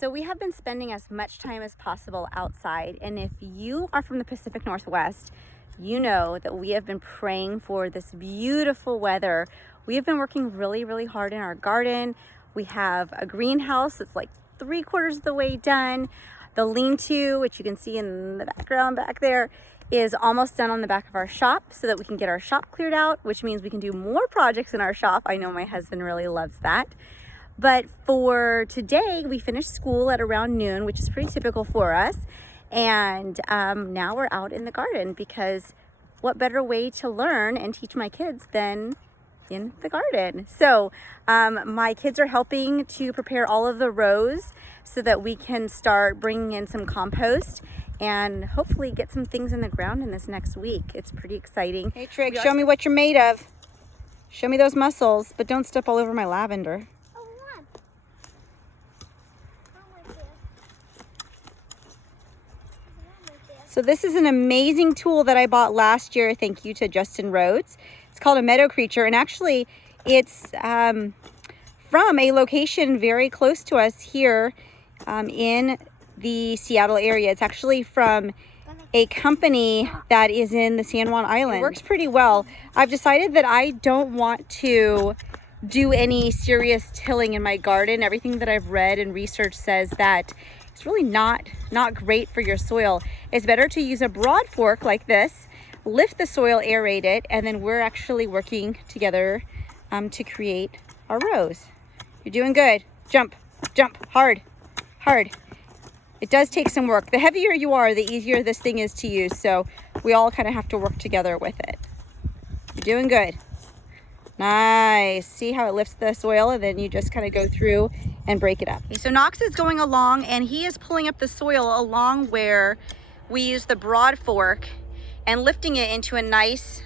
So we have been spending as much time as possible outside, and if you are from the Pacific Northwest, you know that we have been praying for this beautiful weather. We have been working really hard in our garden. We have a greenhouse that's like 3/4 of the way done. The lean-to, which you can see in the background back there, is almost done on the back of our shop so that we can get our shop cleared out, which means we can do more projects in our shop. I know my husband really loves that. But for today, we finished school at around noon, which is pretty typical for us. And now we're out in the garden, because what better way to learn and teach my kids than in the garden? So my kids are helping to prepare all of the rows so that we can start bringing in some compost and hopefully get some things in the ground in this next week. It's pretty exciting. Hey Trig, show me what you're made of. Show me those muscles, but don't step all over my lavender. So this is an amazing tool that I bought last year. Thank you to Justin Rhodes. It's called a meadow creature, and actually it's from a location very close to us here in the Seattle area. It's actually from a company that is in the San Juan Island. It works pretty well. I've decided that I don't want to do any serious tilling in my garden. Everything that I've read and research says that it's really not great for your soil. It's better to use a broad fork like this, lift the soil, aerate it, and then we're actually working together to create our rows. You're doing good. Jump, hard. It does take some work. The heavier you are, the easier this thing is to use. So we all kind of have to work together with it. You're doing good. Nice. See how it lifts the soil, and then you just kind of go through and break it up. Okay, so Knox is going along, and he is pulling up the soil along where we use the broad fork and lifting it into a nice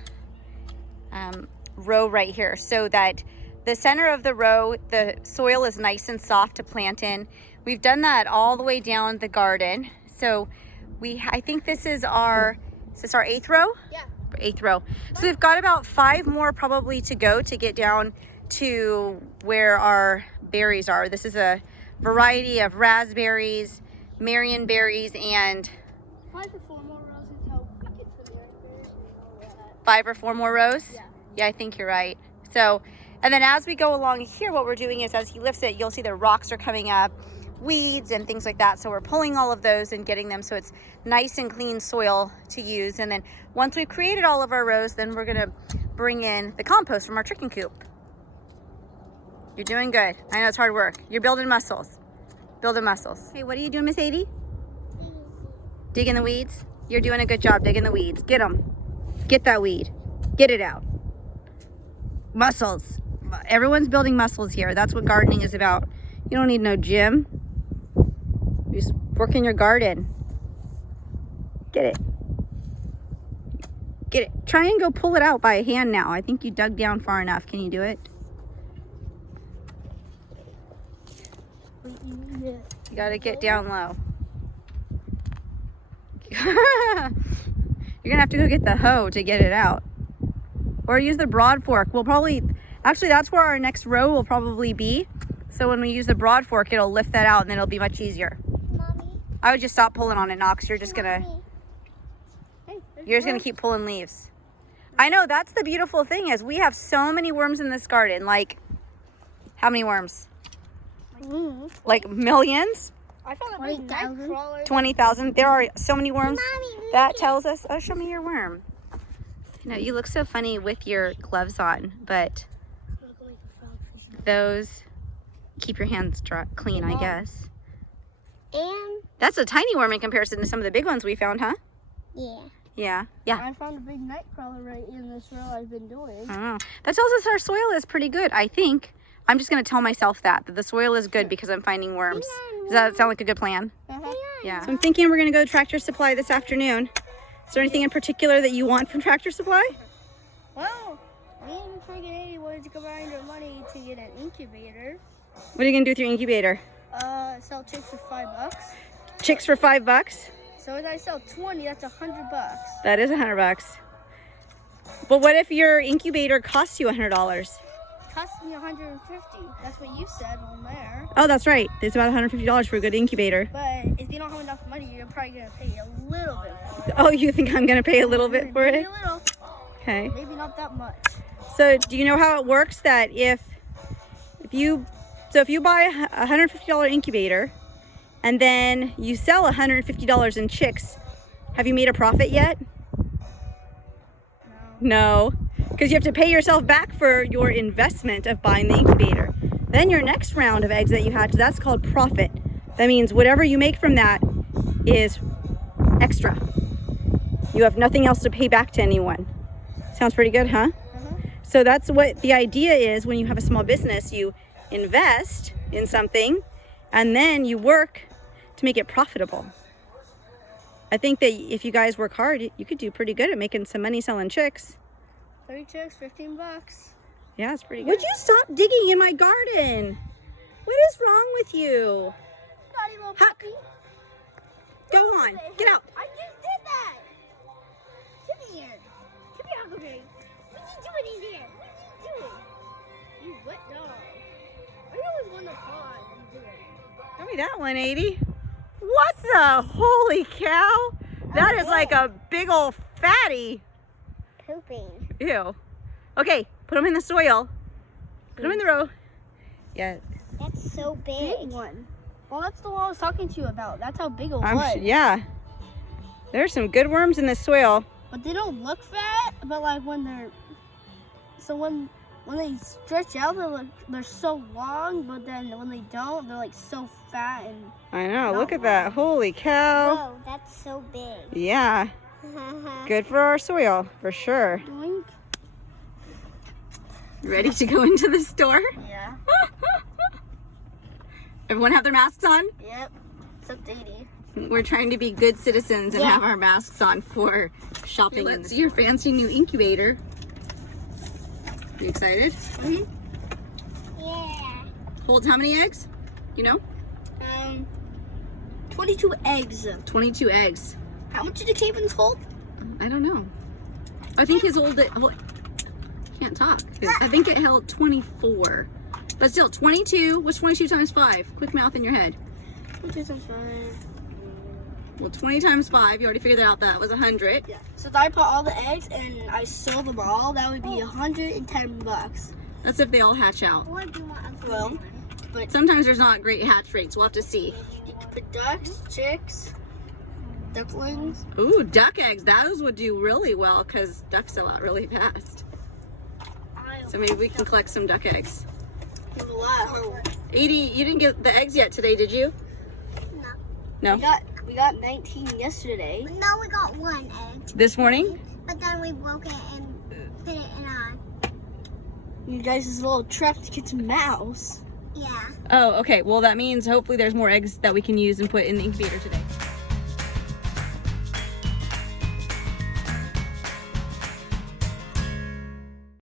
row right here, so that the center of the row, the soil is nice and soft to plant in. We've done that all the way down the garden. So I think is this our 8th row? Yeah. 8th row. So we've got about 5 more probably to go to get down to where our berries are. This is a variety of raspberries, Marion berries, and 5 or 4 more rows until we get to the raspberries. 5 or 4 more rows? Yeah. Yeah, I think you're right. So, and then as we go along here, what we're doing is as he lifts it, you'll see the rocks are coming up, weeds and things like that. So we're pulling all of those and getting them so it's nice and clean soil to use. And then once we've created all of our rows, then we're gonna bring in the compost from our chicken coop. You're doing good. I know it's hard work. You're building muscles. Hey, what are you doing, Miss Adie? Digging the weeds? You're doing a good job digging the weeds. Get them. Get that weed. Get it out. Muscles. Everyone's building muscles here. That's what gardening is about. You don't need no gym. You just work in your garden. Get it. Get it. Try and go pull it out by hand now. I think you dug down far enough. Can you do it? You gotta get down low. You're gonna have to go get the hoe to get it out. Or use the broad fork. We'll probably, actually that's where our next row will probably be. So when we use the broad fork, it'll lift that out and then it'll be much easier. Mommy. I would just stop pulling on it, Knox. You're just gonna, keep pulling leaves. I know, that's the beautiful thing is we have so many worms in this garden. Like, how many worms? Like millions? I found a big night crawler. 20,000. There are so many worms. Mommy, that tells us, oh, show me your worm. No, you look so funny with your gloves on, but those keep your hands clean, I guess. And that's a tiny worm in comparison to some of the big ones we found, huh? Yeah. Yeah. I found a big night crawler right in this row I've been doing. Oh, that tells us our soil is pretty good, I think. I'm just going to tell myself that the soil is good because I'm finding worms. Does that sound like a good plan? Yeah. So I'm thinking we're going to go to Tractor Supply this afternoon. Is there anything in particular that you want from Tractor Supply? Well, me and Craig and Eddie wanted to combine our money to get an incubator. What are you going to do with your incubator? Sell chicks for $5. Chicks for $5? So if I sell 20, that's $100. That is $100. But what if your incubator costs you $100? costs me $150. That's what you said on there. Oh, that's right. It's about $150 for a good incubator. But if you don't have enough money, you're probably gonna pay a little bit for it. Oh, you think I'm gonna pay a little bit for Maybe it? a little. Okay. Maybe not that much. So do you know how it works that if you buy a $150 incubator and then you sell $150 in chicks, have you made a profit yet? No, because you have to pay yourself back for your investment of buying the incubator. Then your next round of eggs that you hatch, that's called profit. That means whatever you make from that is extra. You have nothing else to pay back to anyone. Sounds pretty good, huh? So that's what the idea is when you have a small business. You invest in something and then you work to make it profitable. I think that if you guys work hard, you could do pretty good at making some money selling chicks. 30 chicks, $15. Yeah, it's pretty good. Would you stop digging in my garden? What is wrong with you? Naughty little Huck. puppy. Go on, get out. I just did that. Come here. Come here, Uncle Greg. What are you doing in there? What are you doing? You wet dog. I always want to pond and do it. Tell me that 180. What the holy cow? That is like a big old fatty. Pooping. Ew. Okay, put them in the soil. Put them in the row. Yeah. That's so big. One. Well, that's the one I was talking to you about. That's how big it was. Yeah. There's some good worms in the soil. But they don't look fat. But like when they're, so when they stretch out, they're so long. But then when they don't, they're like so fat and. I know. Look at that. Holy cow. Whoa, that's so big. Yeah. Good for our soil, for sure. Doink. Ready to go into the store? Yeah. Everyone have their masks on? Yep. Except 80. We're trying to be good citizens and have our masks on for shopping. Let's see your fancy new incubator. You excited? Mm-hmm. Yeah. Holds how many eggs? You know? 22 eggs. 22 eggs. How much did the cabins hold? I don't know. I think his old, can't talk. I think it held 24. But still, 22, what's 22 times 5? Quick math in your head. 22 times 5. Well, 20 times 5, you already figured out that was 100. Yeah. So if I put all the eggs and I sell them all, that would be $110. That's if they all hatch out. Well, but Sometimes there's not great hatch rates. We'll have to see. you can put ducks, chicks, ducklings. Ooh, duck eggs. Those would do really well because ducks sell out really fast. So maybe we can collect some duck eggs. There's a lot of holes. 80, you didn't get the eggs yet today, did you? No. We got 19 yesterday. No, we got one egg, This morning? but then we broke it and put it in a, You guys, this little trap to catch a mouse. yeah. Oh, okay. Well, that means hopefully there's more eggs that we can use and put in the incubator today.